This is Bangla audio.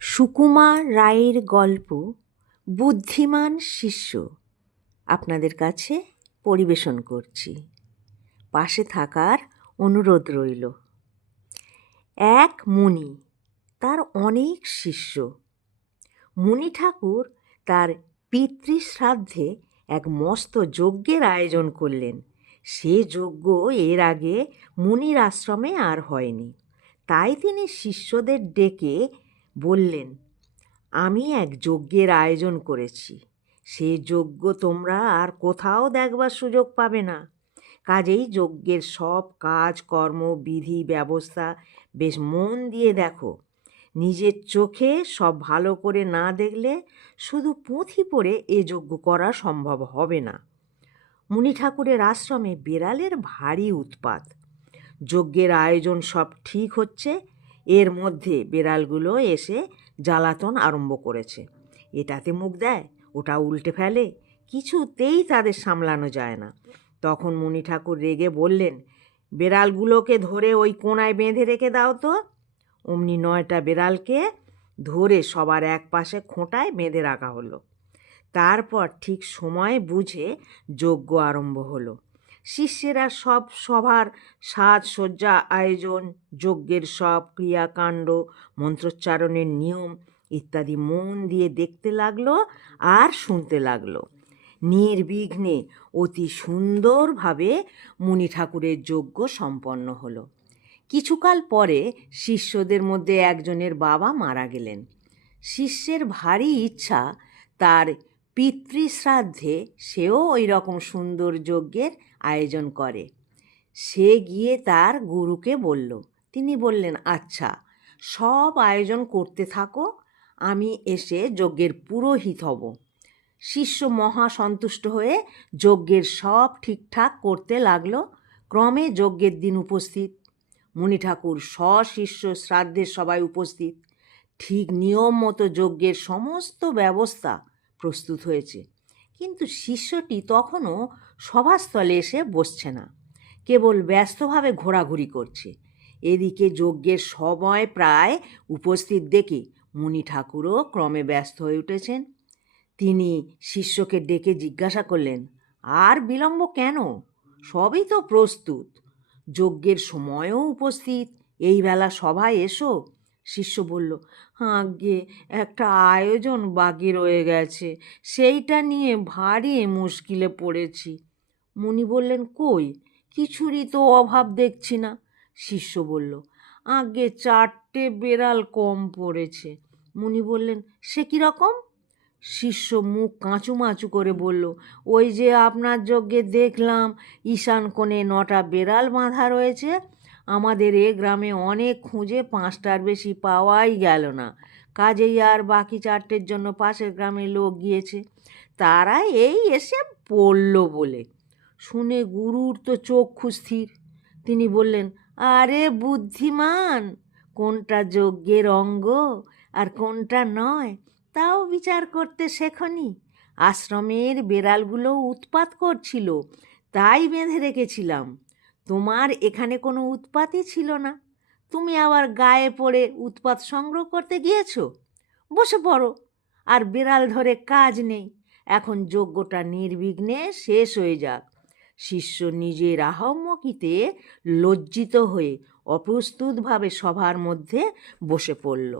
সুকুমার রায়ের গল্প বুদ্ধিমান শিষ্য আপনাদের কাছে পরিবেশন করছি। পাশে থাকার অনুরোধ রইল। এক মুনি, তার অনেক শিষ্য। মুনি ঠাকুর তার পিতৃশ্রাদ্ধে এক মস্ত যজ্ঞের আয়োজন করলেন। সে যজ্ঞ এর আগে মুনির আশ্রমে আর হয়নি। তাই তিনি শিষ্যদের ডেকে বললেন, আমি এক যজ্ঞের আয়োজন করেছি। সে যজ্ঞ তোমরা আর কোথাও দেখবার সুযোগ পাবে না। কাজেই যজ্ঞের সব কাজ কর্ম বিধি ব্যবস্থা বেশ মন দিয়ে দেখো। নিজের চোখে সব ভালো করে না দেখলে শুধু পুঁথি পড়ে এ যজ্ঞ করা সম্ভব হবে না। মুনি ঠাকুরের আশ্রমে বেড়ালের ভারী উৎপাত। যজ্ঞের আয়োজন সব ঠিক হচ্ছে, এর মধ্যে বেড়ালগুলো এসে জ্বালাতন আরম্ভ করেছে। এটাতে মুখ দেয়, ওটা উল্টে ফেলে, কিছুতেই তাদের সামলানো যায় না। তখন মুনি ঠাকুর রেগে বললেন, বেড়ালগুলোকে ধরে ওই কোণায় বেঁধে রেখে দাও তো। অমনি 9টা বেড়ালকে ধরে সবার এক পাশে খোঁটায় বেঁধে রাখা হলো। তারপর ঠিক সময় বুঝে যজ্ঞ আরম্ভ হলো। শিষ্যেরা সব সভার সাজসজ্জা আয়োজন, যজ্ঞের সব ক্রিয়াকাণ্ড, মন্ত্রোচ্চারণের নিয়ম ইত্যাদি মন দিয়ে দেখতে লাগলো আর শুনতে লাগলো। নির্বিঘ্নে অতি সুন্দরভাবে মুনি ঠাকুরের যজ্ঞ সম্পন্ন হলো। কিছুকাল পরে শিষ্যদের মধ্যে একজনের বাবা মারা গেলেন। শিষ্যের ভারী ইচ্ছা তার পিতৃশ্রাদ্ধে সেও ওই রকম সুন্দর যজ্ঞের আয়োজন করে। সে গিয়ে তার গুরুকে বলল। তিনি বললেন, আচ্ছা, সব আয়োজন করতে থাকো, আমি এসে যজ্ঞের পুরোহিত হব। শিষ্য মহা সন্তুষ্ট হয়ে যজ্ঞের সব ঠিকঠাক করতে লাগলো। ক্রমে যজ্ঞের দিন উপস্থিত। মুনি ঠাকুর সশিষ্য শ্রাদ্ধের সবাই উপস্থিত। ঠিক নিয়ম মতো যজ্ঞের সমস্ত ব্যবস্থা প্রস্তুত হয়েছে, কিন্তু শিষ্যটি তখনও সভাস্থলে এসে বসছে না, কেবল ব্যস্তভাবে ঘোরাঘুরি করছে। এদিকে যজ্ঞের সময় প্রায় উপস্থিত দেখে মুনি ঠাকুরও ক্রমে ব্যস্ত হয়ে উঠেছেন। তিনি শিষ্যকে ডেকে জিজ্ঞাসা করলেন, আর বিলম্ব কেন? সবই তো প্রস্তুত, যজ্ঞের সময়ও উপস্থিত, এই বেলা সভায় এসো। শিষ্য বলল, আজ্ঞে, একটা আয়োজন বাকি রয়ে গেছে, সেইটা নিয়ে ভারী মুশকিলে পড়েছি। মুনি বললেন, কই, কিছুরই তো অভাব দেখছি না। শিষ্য বলল, আজ্ঞে, 4টে বেড়াল কম পড়েছে। মুনি বললেন, সে কীরকম? শিষ্য মুখ কাঁচুমাচু করে বলল, ওই যে আপনার যজ্ঞে দেখলাম ঈশান কোণে 9টা বেড়াল বাঁধা রয়েছে। আমাদের এ গ্রামে অনেক খুঁজে 5টার বেশি পাওয়াই গেল না। কাজেই আর বাকি 4টের জন্য পাশের গ্রামের লোক গিয়েছে, তারা এই এসে পড়ল বলে। শুনে গুরুর তো চক্ষু স্থির। তিনি বললেন, আরে বুদ্ধিমান, কোনটা যজ্ঞের অঙ্গ আর কোনটা নয় তাও বিচার করতে শেখনি। আশ্রমের বেড়ালগুলো উৎপাত করছিল, তাই বেঁধে রেখেছিলাম। তোমার এখানে কোনো উৎপাতই ছিল না, তুমি আবার গায়ে পড়ে উৎপাত সংগ্রহ করতে গিয়েছো। বসে পড়ো, আর বেড়াল ধরে কাজ নেই। এখন যজ্ঞটা নির্বিঘ্নে শেষ হয়ে যাক। শিষ্য নিজের আহম্মকিতে লজ্জিত হয়ে অপ্রস্তুতভাবে সভার মধ্যে বসে পড়ল।